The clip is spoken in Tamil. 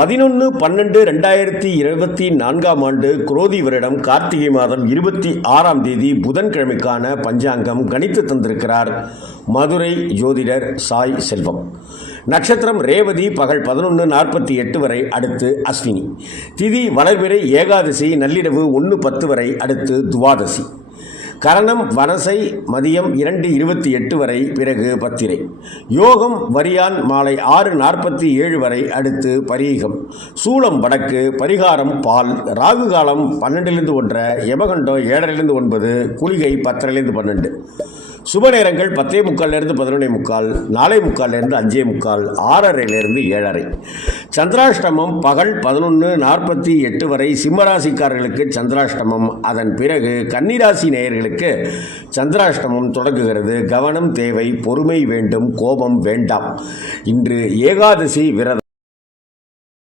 11/12/2024 குரோதி வருடம் கார்த்திகை மாதம் 26ஆம் தேதி புதன்கிழமைக்கான பஞ்சாங்கம் கணித்து தந்திருக்கிறார் மதுரை ஜோதிடர் சாய் செல்வம். நட்சத்திரம் ரேவதி பகல் 11:48 வரை, அடுத்து அஸ்வினி. திதி வளர்பிறை ஏகாதசி நள்ளிரவு 1:10 வரை, அடுத்து துவாதசி. கரணம் வனசை மதியம் 2:28 வரை, பிறகு பத்திரை. யோகம் வரியான் மாலை 6:47 வரை, அடுத்து பரீகம். சூலம் வடக்கு, பரிகாரம் பால். ராகு காலம் 12 1, யமகண்டம் 7 9, குளிகை 10 12. சுப நேரங்கள் 10:45 11:45, 4:45 5:45, 6:30 7:30. சந்திராஷ்டமம் பகல் 11:48 வரை சிம்மராசிக்காரர்களுக்கு சந்திராஷ்டமம். அதன் பிறகு கன்னிராசி நேயர்களுக்கு சந்திராஷ்டமம் தொடங்குகிறது. கவனம் தேவை, பொறுமை வேண்டும், கோபம் வேண்டாம். இன்று ஏகாதசி விரதம்.